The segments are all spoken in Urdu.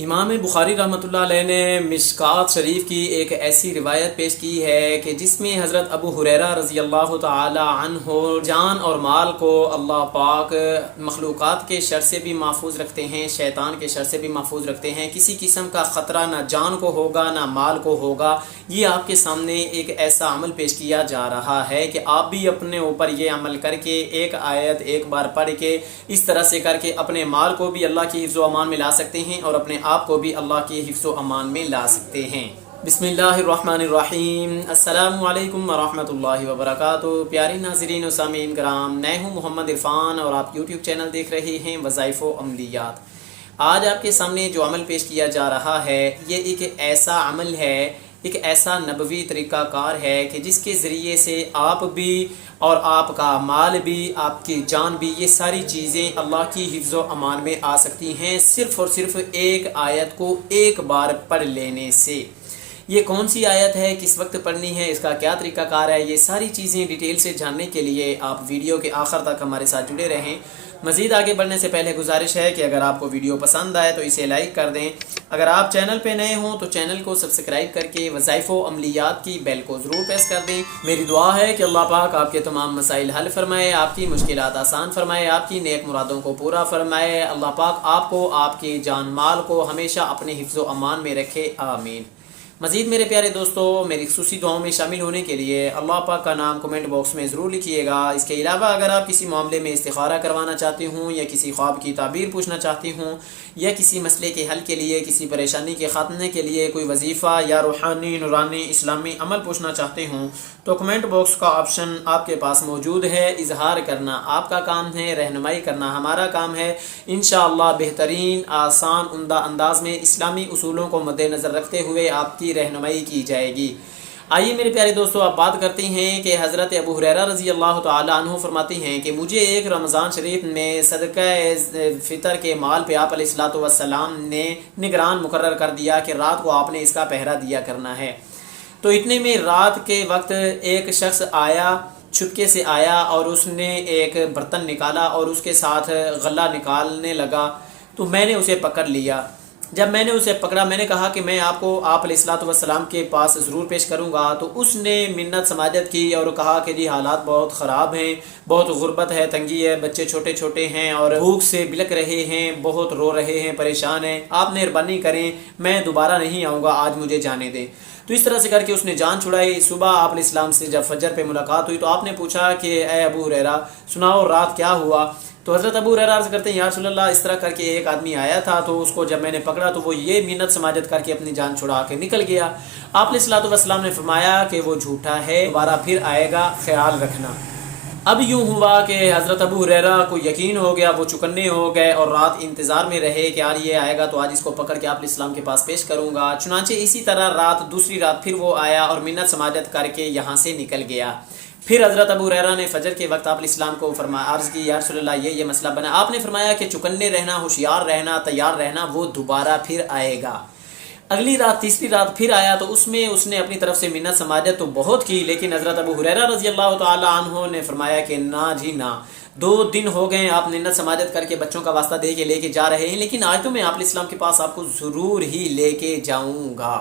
امام بخاری رحمۃ اللہ علیہ نے مشکات شریف کی ایک ایسی روایت پیش کی ہے کہ جس میں حضرت ابو ہریرہ رضی اللہ تعالی عنہ جان اور مال کو اللہ پاک مخلوقات کے شر سے بھی محفوظ رکھتے ہیں، شیطان کے شر سے بھی محفوظ رکھتے ہیں، کسی قسم کا خطرہ نہ جان کو ہوگا نہ مال کو ہوگا۔ یہ آپ کے سامنے ایک ایسا عمل پیش کیا جا رہا ہے کہ آپ بھی اپنے اوپر یہ عمل کر کے ایک آیت ایک بار پڑھ کے اس طرح سے کر کے اپنے مال کو بھی اللہ کی حفظ و امان میں لا سکتے ہیں اور اپنے آپ کو بھی اللہ کی حفظ و امان میں لا سکتے ہیں۔ بسم اللہ الرحمن الرحیم۔ السلام علیکم ورحمۃ اللہ وبرکاتہ۔ پیارے ناظرین و سامعین کرام، میں ہوں محمد عرفان اور آپ یوٹیوب چینل دیکھ رہے ہیں وظائف و عملیات۔ آج آپ کے سامنے جو عمل پیش کیا جا رہا ہے یہ ایک ایسا عمل ہے، ایک ایسا نبوی طریقہ کار ہے کہ جس کے ذریعے سے آپ بھی اور آپ کا مال بھی، آپ کی جان بھی، یہ ساری چیزیں اللہ کی حفظ و امان میں آ سکتی ہیں، صرف اور صرف ایک آیت کو ایک بار پڑھ لینے سے۔ یہ کون سی آیت ہے، کس وقت پڑھنی ہے، اس کا کیا طریقہ کار ہے، یہ ساری چیزیں ڈیٹیل سے جاننے کے لیے آپ ویڈیو کے آخر تک ہمارے ساتھ جڑے رہیں۔ مزید آگے بڑھنے سے پہلے گزارش ہے کہ اگر آپ کو ویڈیو پسند آئے تو اسے لائک کر دیں، اگر آپ چینل پہ نئے ہوں تو چینل کو سبسکرائب کر کے وظائف و عملیات کی بیل کو ضرور پریس کر دیں۔ میری دعا ہے کہ اللہ پاک آپ کے تمام مسائل حل فرمائے، آپ کی مشکلات آسان فرمائے، آپ کی نیک مرادوں کو پورا فرمائے۔ اللہ پاک آپ کو، آپ کی جان مال کو ہمیشہ اپنے حفظ و امان میں رکھے، آمین۔ مزید میرے پیارے دوستو، میری خصوصی دعاؤں میں شامل ہونے کے لیے اللہ پاک کا نام کمنٹ باکس میں ضرور لکھیے گا۔ اس کے علاوہ اگر آپ کسی معاملے میں استخارہ کروانا چاہتے ہوں یا کسی خواب کی تعبیر پوچھنا چاہتے ہوں یا کسی مسئلے کے حل کے لیے، کسی پریشانی کے خاتمے کے لیے کوئی وظیفہ یا روحانی نورانی اسلامی عمل پوچھنا چاہتے ہوں تو کمنٹ باکس کا آپشن آپ کے پاس موجود ہے۔ اظہار کرنا آپ کا کام ہے، رہنمائی کرنا ہمارا کام ہے۔ انشاءاللہ بہترین، آسان، عمدہ انداز میں اسلامی اصولوں کو مد نظر رکھتے ہوئے آپ کی رہنمائی کی جائے گی۔ آئیے میرے پیارے دوستو، آپ بات کرتے ہیں کہ حضرت ابو ہریرہ رضی اللہ تعالی عنہ فرماتے ہیں کہ مجھے ایک رمضان شریف میں صدقہ فطر کے مال پہ آپ علیہ الصلوۃ والسلام نے نگران مقرر کر دیا کہ رات کو آپ نے اس کا پہرا دیا کرنا ہے۔ تو اتنے میں رات کے وقت ایک شخص آیا، چھپکے سے آیا اور اس نے ایک برتن نکالا اور اس کے ساتھ غلہ نکالنے لگا، تو میں نے اسے پکڑ لیا۔ جب میں نے اسے پکڑا، میں نے کہا کہ میں آپ کو آپ علیہ الصلوۃ والسلام کے پاس ضرور پیش کروں گا، تو اس نے منت سماجت کی اور کہا کہ جی حالات بہت خراب ہیں، بہت غربت ہے، تنگی ہے، بچے چھوٹے چھوٹے ہیں اور بھوک سے بلک رہے ہیں، بہت رو رہے ہیں، پریشان ہیں، آپ مہربانی کریں، میں دوبارہ نہیں آؤں گا، آج مجھے جانے دیں۔ تو اس طرح سے کر کے اس نے جان چھڑائی۔ صبح آپ علیہ السلام سے جب فجر پہ ملاقات ہوئی تو آپ نے پوچھا کہ اے ابو ہریرہ سناؤ رات کیا ہوا؟ تو حضرت ابو ہریرہ عرض کرتے ہیں یا رسول اللہ، اس طرح کر کے ایک آدمی آیا تھا، تو اس کو جب میں نے پکڑا تو وہ یہ منت سماجت کر کے اپنی جان چھڑا کے نکل گیا۔ آپ علیہ الصلوۃ والسلام نے فرمایا کہ وہ جھوٹا ہے، دوبارہ پھر آئے گا، خیال رکھنا۔ اب یوں ہوا کہ حضرت ابو ہریرہ کو یقین ہو گیا، وہ چکنے ہو گئے اور رات انتظار میں رہے کہ یار یہ آئے گا تو آج اس کو پکڑ کے آپ علیہ السلام کے پاس پیش کروں گا۔ چنانچہ اسی طرح دوسری رات پھر وہ آیا اور منت سماجت کر کے یہاں سے نکل گیا۔ پھر حضرت ابو ہریرہ نے فجر کے وقت آپ علیہ السلام کو عرض کی یا رسول اللہ یہ مسئلہ بنا۔ آپ نے فرمایا کہ چکنے رہنا، ہوشیار رہنا، تیار رہنا، وہ دوبارہ پھر آئے گا۔ اگلی رات، تیسری رات پھر آیا تو اس میں اس نے اپنی طرف سے منت سماجت تو بہت کی، لیکن حضرت ابو ہریرہ رضی اللہ تعالی عنہ نے فرمایا کہ نہ جی نہ، 2 دن ہو گئے آپ منت سماجت کر کے بچوں کا واسطہ دے کے لے کے جا رہے ہیں، لیکن آج تو میں آپ علیہ السلام کے پاس آپ کو ضرور ہی لے کے جاؤں گا۔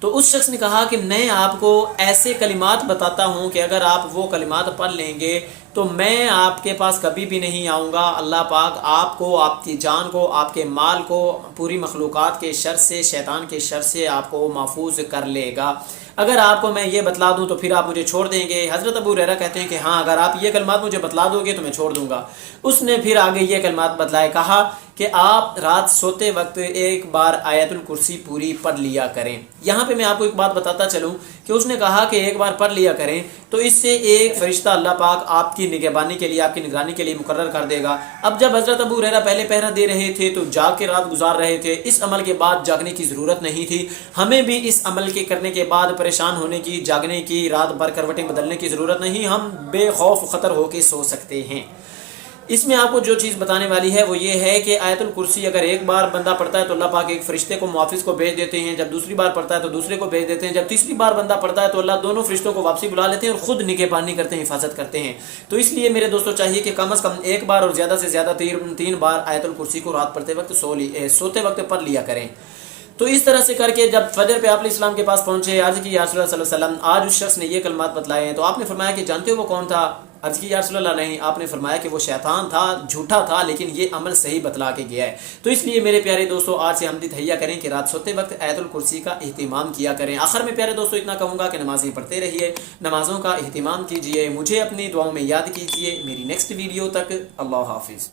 تو اس شخص نے کہا کہ میں آپ کو ایسے کلمات بتاتا ہوں کہ اگر آپ وہ کلمات پڑھ لیں گے تو میں آپ کے پاس کبھی بھی نہیں آؤں گا۔ اللہ پاک آپ کو، آپ کی جان کو، آپ کے مال کو پوری مخلوقات کے شر سے، شیطان کے شر سے آپ کو محفوظ کر لے گا۔ اگر آپ کو میں یہ بتلا دوں تو پھر آپ مجھے چھوڑ دیں گے؟ حضرت ابو ہریرہ کہتے ہیں کہ ہاں، اگر آپ یہ کلمات مجھے بتلا دو گے تو میں چھوڑ دوں گا۔ اس نے پھر آگے یہ کلمات بتلائے، کہا کہ آپ رات سوتے وقت ایک بار آیت الکرسی پوری پڑھ لیا کریں۔ یہاں پہ میں آپ کو ایک بات بتاتا چلوں کہ اس نے کہا کہ ایک بار پڑھ لیا کریں تو اس سے ایک فرشتہ اللہ پاک آپ کی نگہبانی کے لیے، آپ کی نگرانی کے لیے مقرر کر دے گا۔ اب جب حضرت ابو ہریرہ پہلے پہرا دے رہے تھے تو جاگ کے رات گزار رہے تھے، اس عمل کے بعد جاگنے کی ضرورت نہیں تھی۔ ہمیں بھی اس عمل کے کرنے کے بعد پریشان ہونے کی، جاگنے کی، رات بھر کروٹیں بدلنے کی ضرورت نہیں، ہم بے خوف خطر ہو کے سو سکتے ہیں۔ اس میں آپ کو جو چیز بتانے والی ہے وہ یہ ہے کہ آیت الکرسی اگر ایک بار بندہ پڑھتا ہے تو اللہ پاک ایک فرشتے کو محافظ کو بھیج دیتے ہیں، جب دوسری بار پڑھتا ہے تو دوسرے کو بھیج دیتے ہیں، جب تیسری بار بندہ پڑھتا ہے تو اللہ دونوں فرشتوں کو واپسی بلا لیتے ہیں اور خود نگہبانی کرتے ہیں، حفاظت کرتے ہیں۔ تو اس لیے میرے دوستوں چاہیے کہ کم از کم ایک بار اور زیادہ سے زیادہ 3 بار آیت الکرسی کو رات پڑھتے وقت سوتے وقت پڑھ لیا کریں۔ تو اس طرح سے کر کے جب فجر پہ آپ علیہ السلام کے پاس پہنچے، عرض کی یا رسول اللہ صلی اللہ علیہ وسلم آج اس شخص نے یہ کلمات بتلائے ہیں، تو آپ نے فرمایا کہ جانتے ہو وہ کون تھا؟ عرض کی یا رسول اللہ نہیں۔ آپ نے فرمایا کہ وہ شیطان تھا، جھوٹا تھا، لیکن یہ عمل صحیح بتلا کے گیا ہے۔ تو اس لیے میرے پیارے دوستو آج سے ہم بھی تہیا کریں کہ رات سوتے وقت آیت الکرسی کا اہتمام کیا کریں۔ آخر میں پیارے دوستو اتنا کہوں گا کہ نمازیں پڑھتے رہیے، نمازوں کا اہتمام کیجیے، مجھے اپنی دعاؤں میں یاد کیجیے۔ میری نیکسٹ ویڈیو تک اللہ حافظ۔